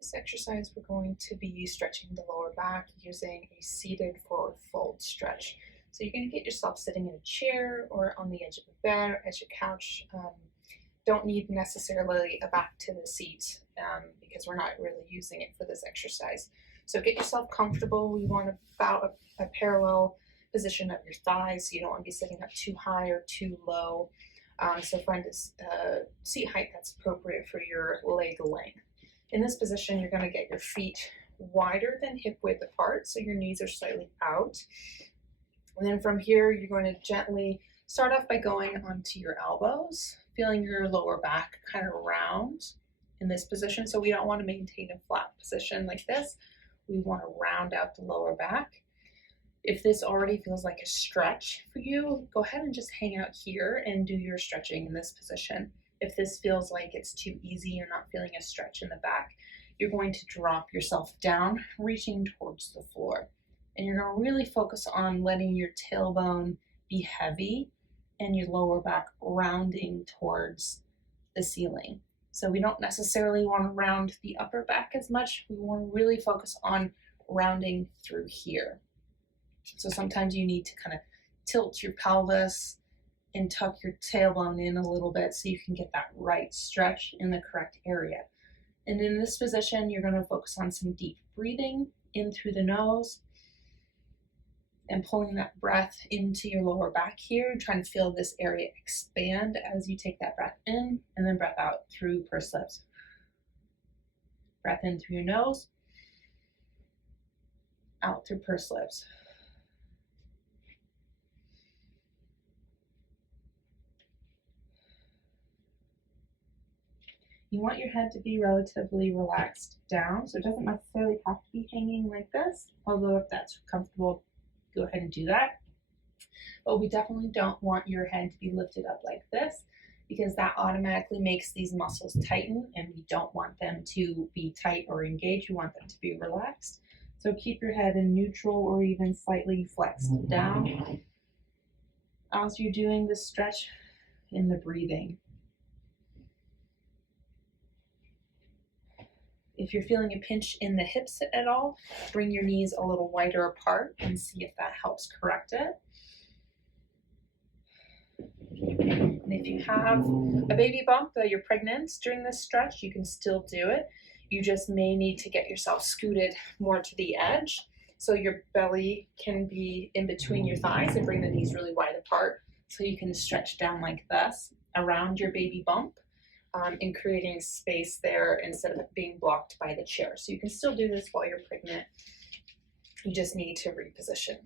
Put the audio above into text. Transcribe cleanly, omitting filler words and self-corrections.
This exercise, we're going to be stretching the lower back using a seated forward fold stretch. So you're going to get yourself sitting in a chair or on the edge of a bed or edge of a couch. Don't need necessarily a back to the seat because we're not really using it for this exercise. So get yourself comfortable. We want about a parallel position of your thighs. So you don't want to be sitting up too high or too low. So find a seat height that's appropriate for your leg length. In this position, you're going to get your feet wider than hip width apart, so your knees are slightly out. And then from here, you're going to gently start off by going onto your elbows, feeling your lower back kind of round in this position. So we don't want to maintain a flat position like this. We want to round out the lower back. If this already feels like a stretch for you, go ahead and just hang out here and do your stretching in this position. If this feels like it's too easy, you're not feeling a stretch in the back, you're going to drop yourself down, reaching towards the floor. And you're going to really focus on letting your tailbone be heavy and your lower back rounding towards the ceiling. So we don't necessarily want to round the upper back as much. We want to really focus on rounding through here. So sometimes you need to kind of tilt your pelvis and tuck your tailbone in a little bit so you can get that right stretch in the correct area. And in this position, you're going to focus on some deep breathing in through the nose and pulling that breath into your lower back here, trying to feel this area expand as you take that breath in and then breath out through pursed lips. Breath in through your nose, out through pursed lips. You want your head to be relatively relaxed down, so it doesn't necessarily have to be hanging like this, although if that's comfortable, go ahead and do that. But we definitely don't want your head to be lifted up like this because that automatically makes these muscles tighten, and we don't want them to be tight or engaged. We want them to be relaxed. So keep your head in neutral or even slightly flexed down as you're doing this stretch in the breathing. If you're feeling a pinch in the hips at all, bring your knees a little wider apart and see if that helps correct it. And if you have a baby bump that you're pregnant during this stretch, you can still do it. You just may need to get yourself scooted more to the edge so your belly can be in between your thighs and bring the knees really wide apart so you can stretch down like this around your baby bump. And creating space there instead of being blocked by the chair. So you can still do this while you're pregnant. You just need to reposition.